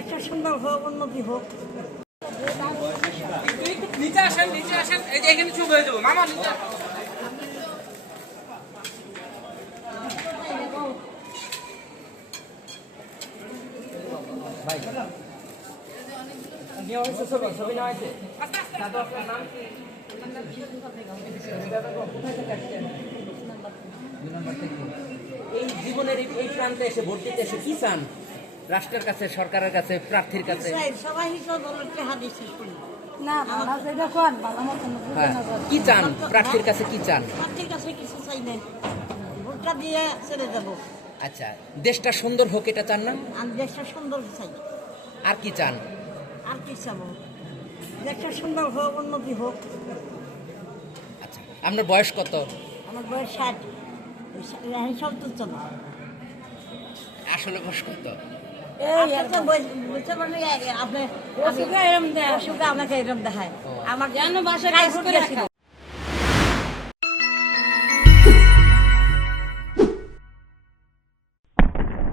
একটা সুন্দর হোক, উন্নতি হোক। নিচে আসেন, এই যে এখানে চুপ হয়ে যাবো মামা। নিচে ছবি নেওয়া হয়েছে। এই জীবনের এই প্রান্তে এসে ভোট দিতে এসে কি চান রাষ্ট্রের কাছে, সরকারের কাছে, প্রার্থীর কাছে? সবাই হিসাব বলতে হাদিস করি না ভালো সেটা কোন ভালো মতন হ্যাঁ, কি চান প্রার্থীর কাছে, কি চান? প্রার্থীর কাছে কিছু চাই না, ভোটটা দিয়ে ছেড়ে যাবো। আচ্ছা, দেশটা সুন্দর হোক এটা চান না? আমি দেশটা সুন্দর চাই। আর কি চান? আর কি চাবো? দেশটা সুন্দর হোক, উন্নতি হোক। আচ্ছা, আপনার বয়স কত? আমার বয়স 60, 70 চলে। আসলে বয়স কত? আপনাকে এরকম দেখায়। আমার জানো বাসায় কাজ কাজ করে করেছিল।